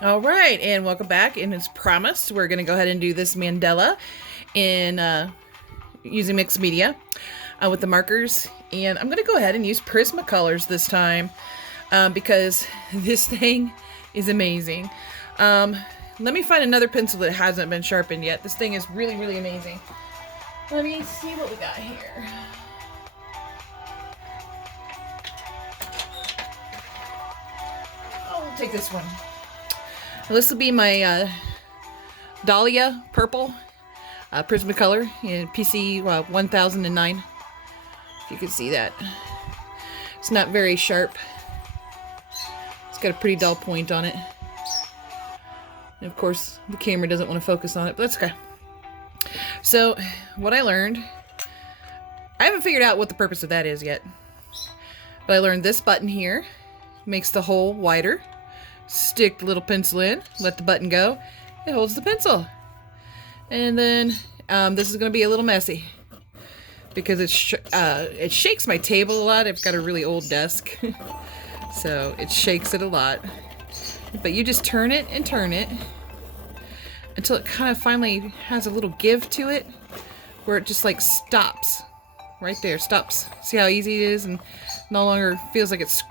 All right, and welcome back. And as promised, we're going to go ahead and do this mandala in using mixed media with the markers. And I'm going to go ahead and use Prismacolors this time because this thing is amazing. Let me find another pencil that hasn't been sharpened yet. This thing is really, really amazing. Let me see what we got here. I'll take this one. This will be my Dahlia purple Prismacolor in PC 1009. If you can see that. It's not very sharp. It's got a pretty dull point on it. And of course, the camera doesn't want to focus on it, but that's okay. So, what I learned, I haven't figured out what the purpose of that is yet. But I learned this button here makes the hole wider. Stick the little pencil in, let the button go, it holds the pencil. And then this is going to be a little messy because it shakes my table a lot. I've got a really old desk, so it shakes it a lot. But you just turn it and turn it until it kind of finally has a little give to it where it just like stops. Right there, stops. See how easy it is and no longer feels like it's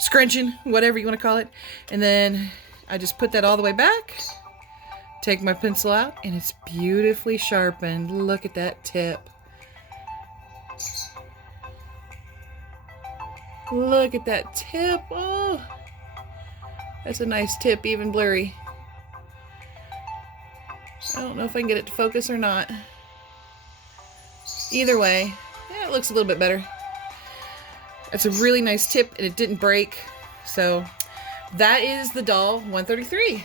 scrunching, whatever you want to call it. And then I just put that all the way back, take my pencil out, and it's beautifully sharpened. Look at that tip. Look at that tip. Oh, that's a nice tip, even blurry. I don't know if I can get it to focus or not. Either way, yeah, it looks a little bit better. It's a really nice tip and it didn't break. So that is the Doll 133.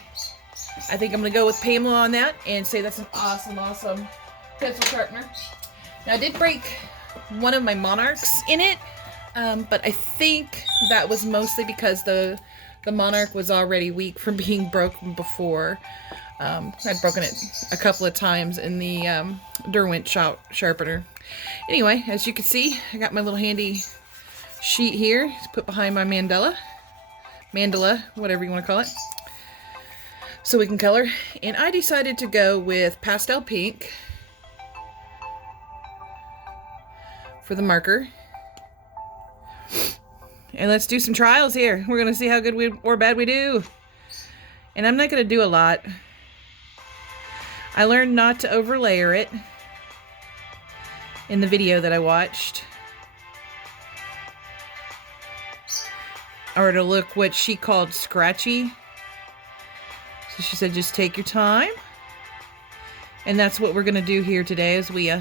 I think I'm going to go with Pamela on that and say that's an awesome, awesome pencil sharpener. Now I did break one of my Monarchs in it, but I think that was mostly because the Monarch was already weak from being broken before. I'd broken it a couple of times in the Derwent sharpener. Anyway, as you can see, I got my little handy sheet here to put behind my mandala, whatever you want to call it, so we can color. And I decided to go with pastel pink for the marker. And let's do some trials here. We're gonna see how good or bad we do. And I'm not gonna do a lot. I learned not to overlayer it in the video that I watched, or to look what she called scratchy. So she said just take your time. And that's what we're going to do here today as we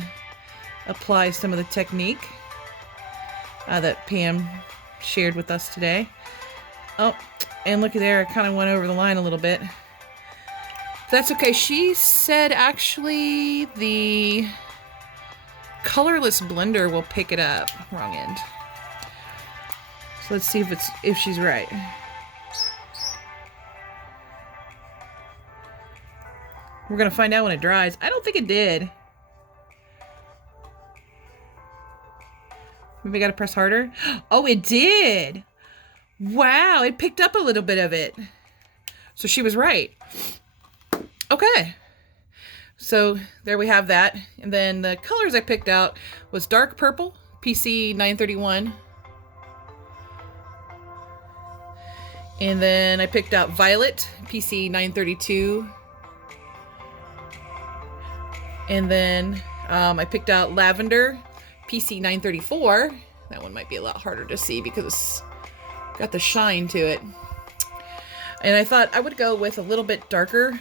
apply some of the technique that Pam shared with us today. Oh, and looky there, I kind of went over the line a little bit. That's okay. She said actually the colorless blender will pick it up. Wrong end. So let's see if she's right. We're gonna find out when it dries. I don't think it did. Maybe I gotta press harder. Oh, it did. Wow, it picked up a little bit of it. So she was right. Okay. So there we have that. And then the colors I picked out was dark purple, PC 931. And then I picked out violet, PC 932. And then I picked out lavender, PC 934. That one might be a lot harder to see because it's got the shine to it. And I thought I would go with a little bit darker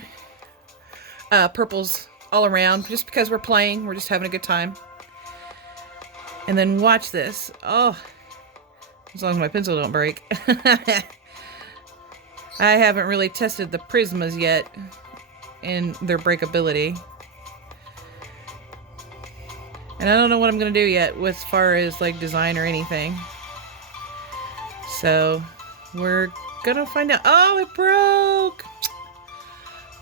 purples all around, just because we're playing, we're just having a good time. And then watch this. Oh, as long as my pencil don't break. I haven't really tested the Prismas yet and their breakability. And I don't know what I'm going to do yet as far as like design or anything. So we're going to find out. Oh, it broke.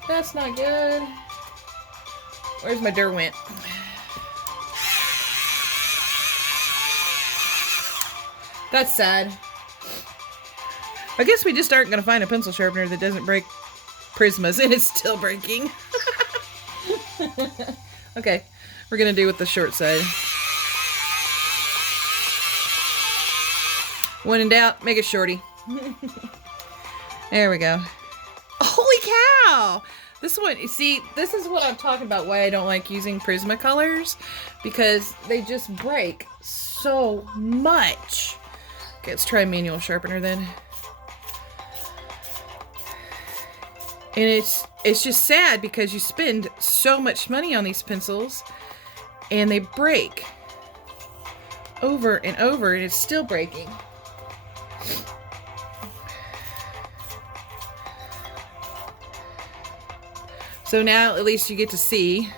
That's not good. Where's my Derwent? That's sad. I guess we just aren't going to find a pencil sharpener that doesn't break Prismas, and it's still breaking. Okay, we're going to do with the short side. When in doubt, make it shorty. There we go. Holy cow! This one, you see, this is what I'm talking about, why I don't like using Prismacolors, because they just break so much. Okay, let's try a manual sharpener then. And it's just sad because you spend so much money on these pencils and they break over and over, and it's still breaking. So now at least you get to see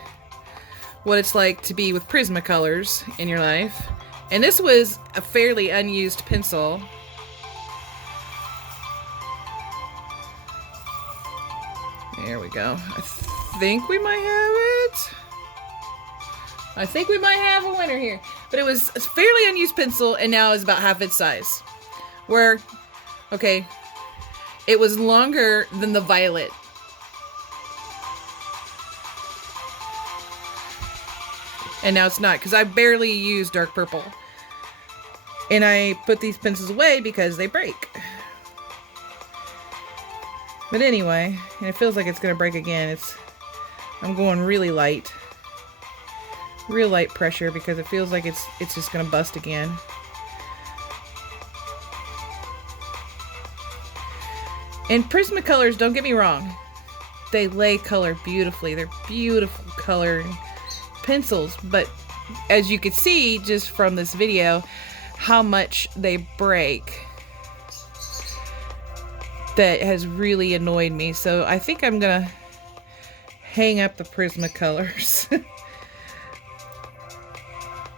what it's like to be with Prismacolors in your life. And this was a fairly unused pencil. There we go. I think we might have it. I think we might have a winner here. But it was a fairly unused pencil, and now it's about half its size. Where, okay, it was longer than the violet. And now it's not, because I barely use dark purple. And I put these pencils away because they break. But anyway, and it feels like it's going to break again. I'm going really light. Real light pressure because it feels like it's just going to bust again. And Prismacolors, don't get me wrong, they lay color beautifully. They're beautiful colored pencils, but as you can see just from this video, how much they break. That has really annoyed me. So I think I'm gonna hang up the Prismacolors.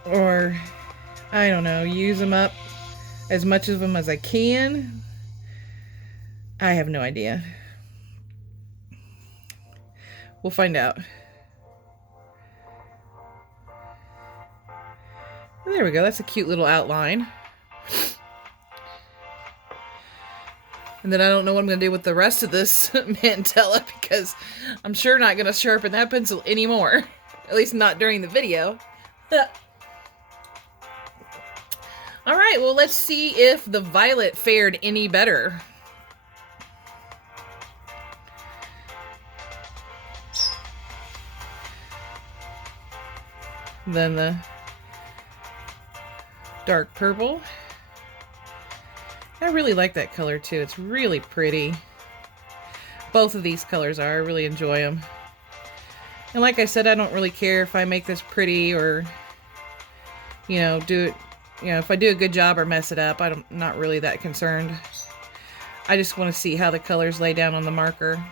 Or, I don't know, use them up as much of them as I can. I have no idea. We'll find out. There we go. That's a cute little outline. And then I don't know what I'm going to do with the rest of this Mantella, because I'm sure not going to sharpen that pencil anymore. At least not during the video. Alright, well, let's see if the violet fared any better. Than the dark purple. I really like that color too. It's really pretty. Both of these colors are. I really enjoy them. And like I said, I don't really care if I make this pretty or, you know, do it, you know, if I do a good job or mess it up. I'm not really that concerned. I just want to see how the colors lay down on the marker.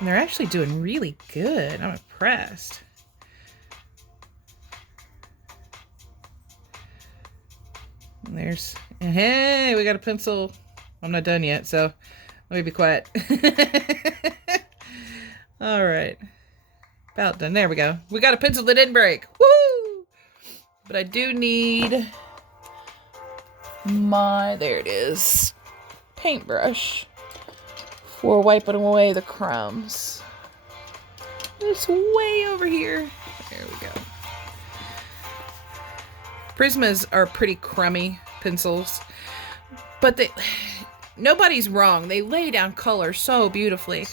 And they're actually doing really good. I'm impressed. And there's, hey, we got a pencil. I'm not done yet, so let me be quiet. All right. About done. There we go. We got a pencil that didn't break. Woo! But I do need my, there it is, paintbrush for wiping away the crumbs. It's way over here. There we go. Prismas are pretty crummy pencils, but nobody's wrong. They lay down color so beautifully,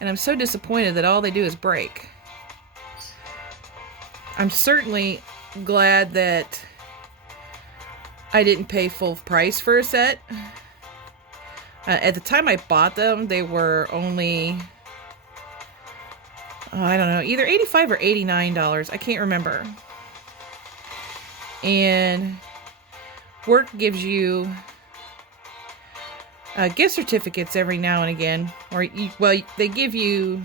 and I'm so disappointed that all they do is break. I'm certainly glad that I didn't pay full price for a set. At the time I bought them, they were only, I don't know, either $85 or $89. I can't remember. And work gives you gift certificates every now and again. Or, well, they give you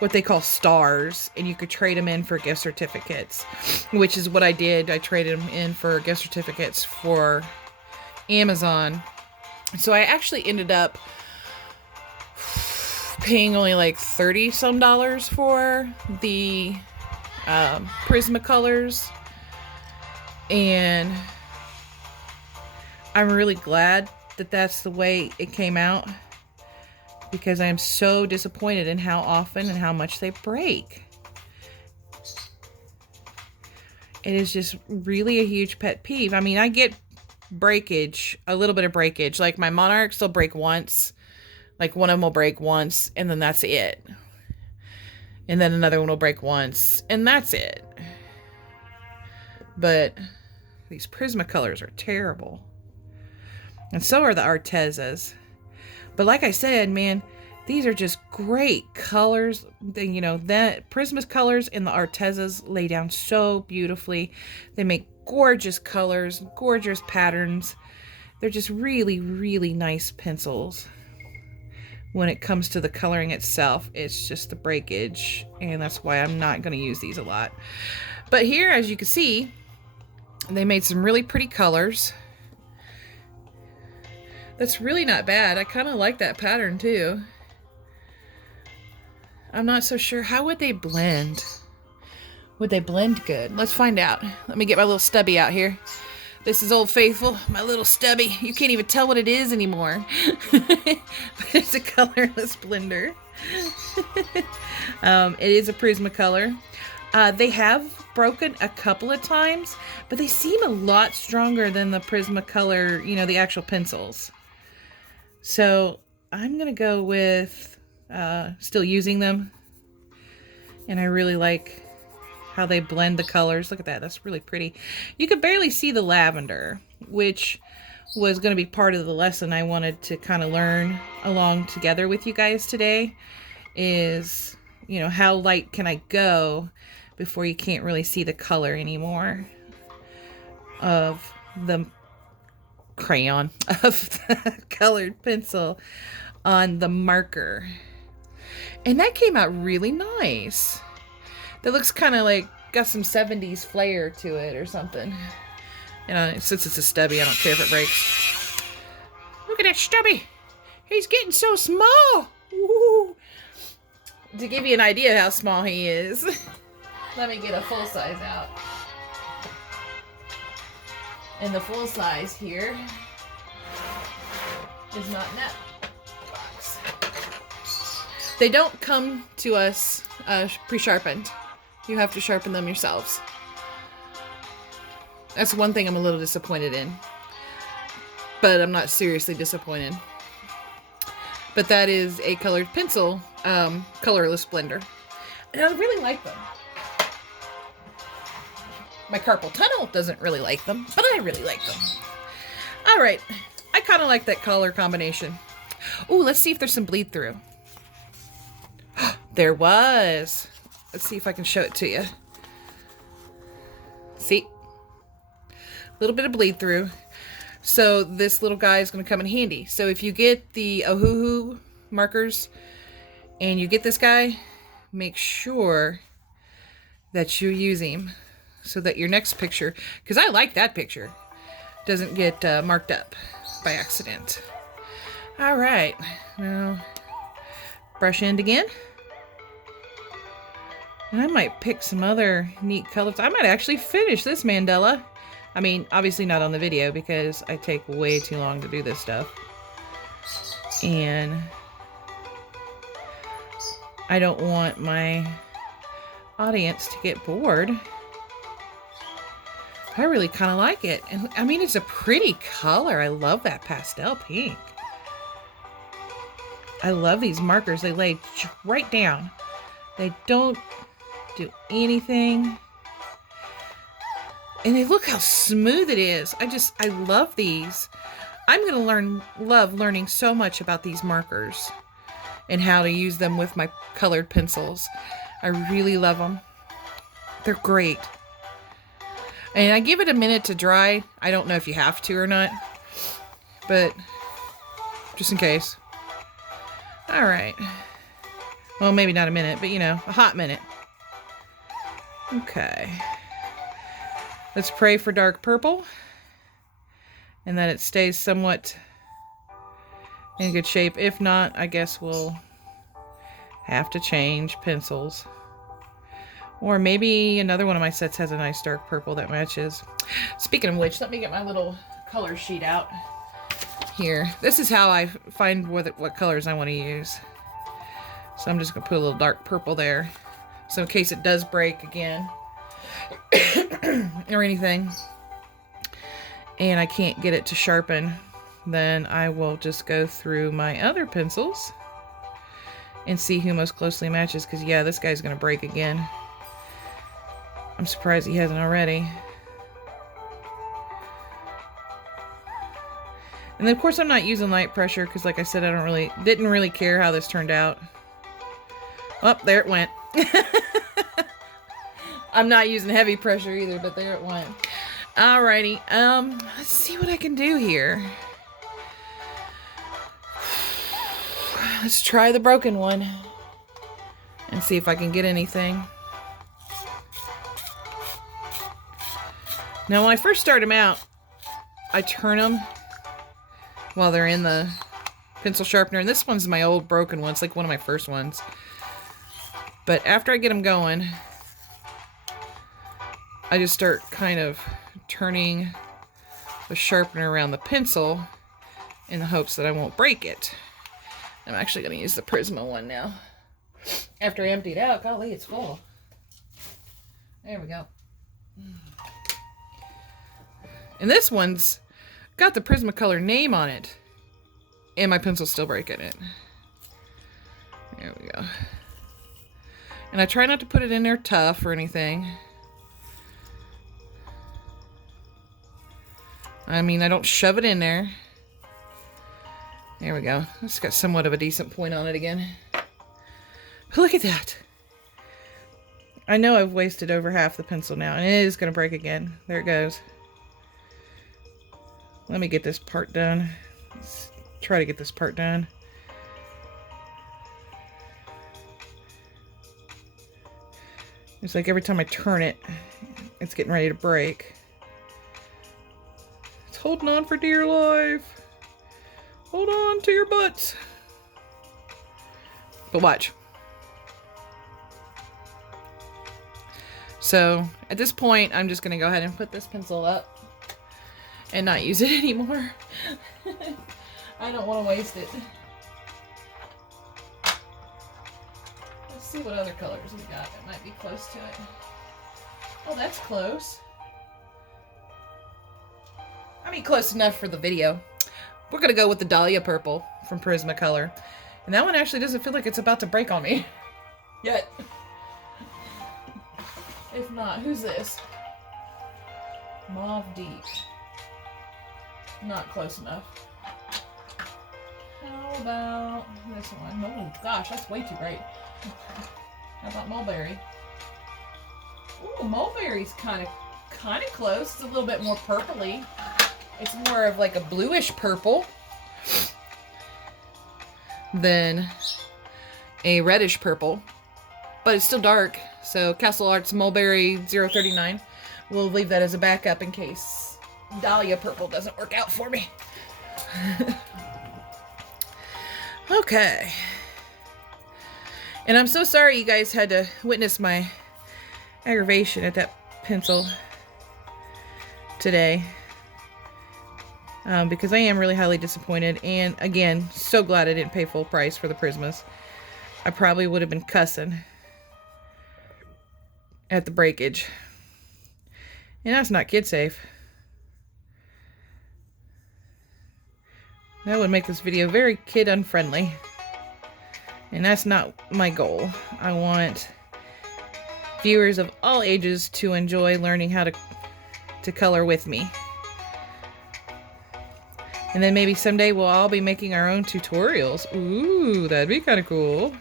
what they call stars, and you could trade them in for gift certificates, which is what I did. I traded them in for gift certificates for Amazon. So I actually ended up paying only like $30 some for the Prismacolors, and I'm really glad that that's the way it came out, because I am so disappointed in how often and how much they break. It is just really a huge pet peeve. I mean, I get breakage, a little bit of breakage. Like my Monarchs will break once. Like one of them will break once, and then that's it. And then another one will break once, and that's it. But these Prismacolors are terrible. And so are the Artezas. But like I said, man, these are just great colors. You know, that Prismacolors and the Artezas lay down so beautifully. They make gorgeous colors, gorgeous patterns. They're just really, really nice pencils. When it comes to the coloring itself, it's just the breakage, and that's why I'm not going to use these a lot. But here, as you can see, they made some really pretty colors. That's really not bad. I kind of like that pattern too. I'm not so sure. How would they blend? Would they blend good? Let's find out. Let me get my little stubby out here. This is Old Faithful, my little stubby. You can't even tell what it is anymore. But it's a colorless blender. It is a Prismacolor. They have broken a couple of times, but they seem a lot stronger than the Prismacolor, you know, the actual pencils. So I'm going to go with still using them. And I really like how they blend the colors. Look at that. That's really pretty. You could barely see the lavender, which was going to be part of the lesson I wanted to kind of learn along together with you guys today is, you know, how light can I go before you can't really see the color anymore of the crayon, of the colored pencil on the marker. And that came out really nice. That looks kind of like got some 70s flair to it or something. You know, since it's a stubby, I don't care if it breaks. Look at that stubby. He's getting so small. Woo. To give you an idea how small he is, let me get a full size out. And the full size here is not in that box. They don't come to us pre-sharpened. You have to sharpen them yourselves. That's one thing I'm a little disappointed in. But I'm not seriously disappointed. But that is a colored pencil, colorless blender. And I really like them. My carpal tunnel doesn't really like them, but I really like them. All right. I kind of like that color combination. Ooh, let's see if there's some bleed through. There was. Let's see if I can show it to you. See? A little bit of bleed through. So this little guy is going to come in handy. So if you get the Ohuhu markers and you get this guy, make sure that you use him so that your next picture, because I like that picture, doesn't get marked up by accident. All right. Now, brush end again. And I might pick some other neat colors. I might actually finish this mandala. I mean, obviously not on the video because I take way too long to do this stuff. And I don't want my audience to get bored. I really kind of like it. And I mean, it's a pretty color. I love that pastel pink. I love these markers. They lay right down. They don't do anything. And they look how smooth it is. I love these. I'm going to love learning so much about these markers and how to use them with my colored pencils. I really love them. They're great. And I give it a minute to dry. I don't know if you have to or not, but just in case. All right. Well, maybe not a minute, but you know, a hot minute. Okay. Let's pray for dark purple and that it stays somewhat in good shape. If not, I guess we'll have to change pencils. Or maybe another one of my sets has a nice dark purple that matches. Speaking of which, let me get my little color sheet out here. This is how I find what colors I want to use. So I'm just going to put a little dark purple there. So in case it does break again or anything, and I can't get it to sharpen, then I will just go through my other pencils and see who most closely matches. Because yeah, this guy's going to break again. I'm surprised he hasn't already. And then of course I'm not using light pressure because, like I said, I didn't really care how this turned out. Oh, there it went. I'm not using heavy pressure either, but there it went. Alrighty, let's see what I can do here. Let's try the broken one and see if I can get anything. Now, when I first start them out, I turn them while they're in the pencil sharpener. And this one's my old broken one. It's like one of my first ones. But after I get them going, I just start kind of turning the sharpener around the pencil in the hopes that I won't break it. I'm actually going to use the Prisma one now. After I empty it out, golly, it's full. There we go. And this one's got the Prismacolor name on it. And my pencil's still breaking it. There we go. And I try not to put it in there tough or anything. I mean, I don't shove it in there. There we go. It's got somewhat of a decent point on it again. Look at that. I know I've wasted over half the pencil now, and it is going to break again. There it goes. Let me get this part done. Let's try to get this part done. It's like every time I turn it, it's getting ready to break. It's holding on for dear life. Hold on to your butts. But watch. So at this point, I'm just going to go ahead and put this pencil up and not use it anymore. I don't want to waste it. Let's see what other colors we got that might be close to it. Oh, that's close. I mean, close enough for the video. We're going to go with the Dahlia Purple from Prismacolor. And that one actually doesn't feel like it's about to break on me. Yet. If not, who's this? Mauve Deep. Not close enough. How about this one? Oh gosh, that's way too bright. How about Mulberry? Ooh, Mulberry's kind of close. It's a little bit more purpley. It's more of like a bluish purple than a reddish purple, but it's still dark. So Castle Arts Mulberry 039. We'll leave that as a backup in case Dahlia Purple doesn't work out for me. Okay. And I'm so sorry you guys had to witness my aggravation at that pencil today. Because I am really highly disappointed, and again, so glad I didn't pay full price for the Prismas. I probably would have been cussing at the breakage, and that's not kid safe. That would make this video very kid unfriendly, and that's not my goal. I want viewers of all ages to enjoy learning how to color with me. And then maybe someday we'll all be making our own tutorials. Ooh, that'd be kind of cool.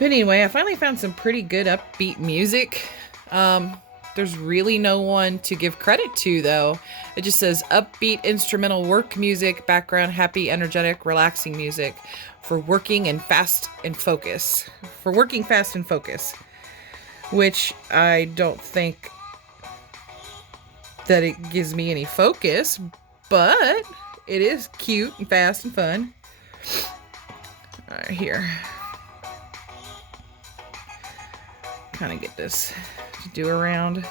But anyway, I finally found some pretty good upbeat music. There's really no one to give credit to, though. It just says upbeat instrumental work music, background happy, energetic, relaxing music for working and fast and focus. For working fast and focus. Which I don't think that it gives me any focus, but it is cute and fast and fun. All right, here. Kind of get this to do around.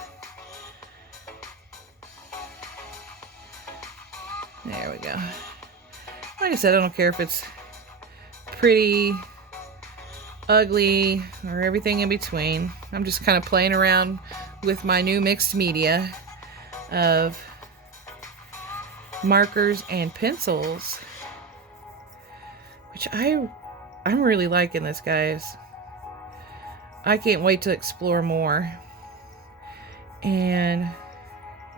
There we go. Like I said, I don't care if it's pretty, ugly, or everything in between. I'm just kind of playing around with my new mixed media of markers and pencils, which I'm really liking this, guys. I can't wait to explore more and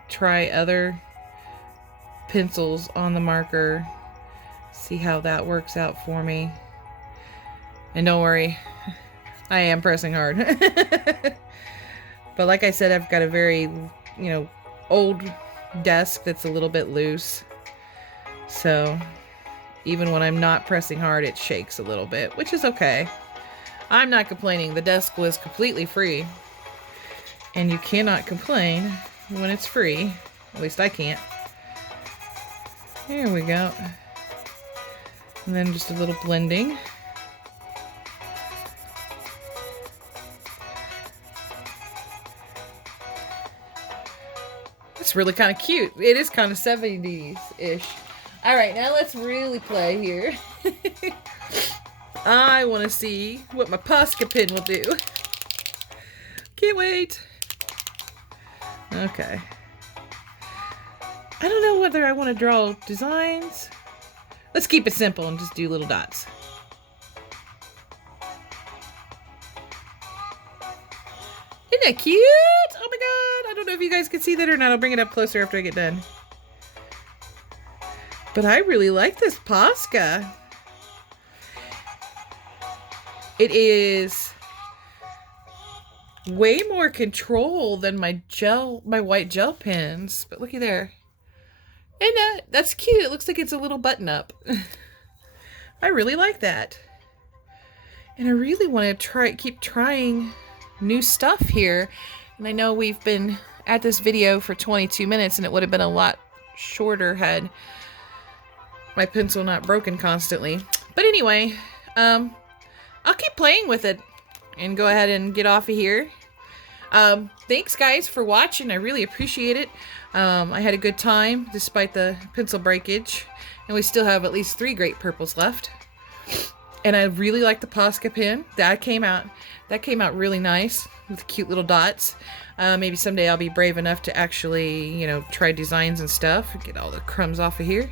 try other pencils on the marker, see how that works out for me. And don't worry, I am pressing hard. But like I said, I've got a very, old desk that's a little bit loose. So even when I'm not pressing hard, it shakes a little bit, which is okay. I'm not complaining. The desk was completely free. And you cannot complain when it's free. At least I can't. There we go. And then just a little blending. It's really kind of cute. It is kind of 70s-ish. Alright, now let's really play here. I want to see what my Posca pen will do. Can't wait. Okay. I don't know whether I want to draw designs. Let's keep it simple and just do little dots. Isn't that cute? Oh my god. I don't know if you guys can see that or not. I'll bring it up closer after I get done. But I really like this Posca. It is way more control than my white gel pens. But looky there. And that's cute. It looks like it's a little button up. I really like that. And I really want to keep trying new stuff here. And I know we've been at this video for 22 minutes and it would have been a lot shorter had my pencil not broken constantly. But anyway, I'll keep playing with it and go ahead and get off of here. Thanks guys for watching. I really appreciate it. I had a good time despite the pencil breakage, and we still have at least 3 great purples left. And I really like the Posca pen. That came out really nice with cute little dots. Maybe someday I'll be brave enough to actually, try designs and stuff. Get all the crumbs off of here.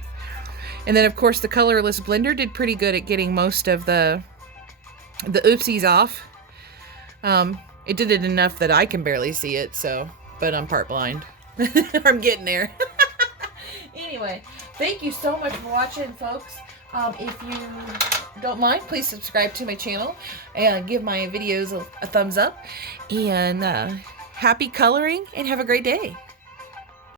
And then of course the colorless blender did pretty good at getting most of the oopsies off. It did it enough that I can barely see it, but I'm part blind. I'm getting there. Anyway, thank you so much for watching, folks. If you don't mind, please subscribe to my channel and give my videos a thumbs up. And happy coloring and have a great day.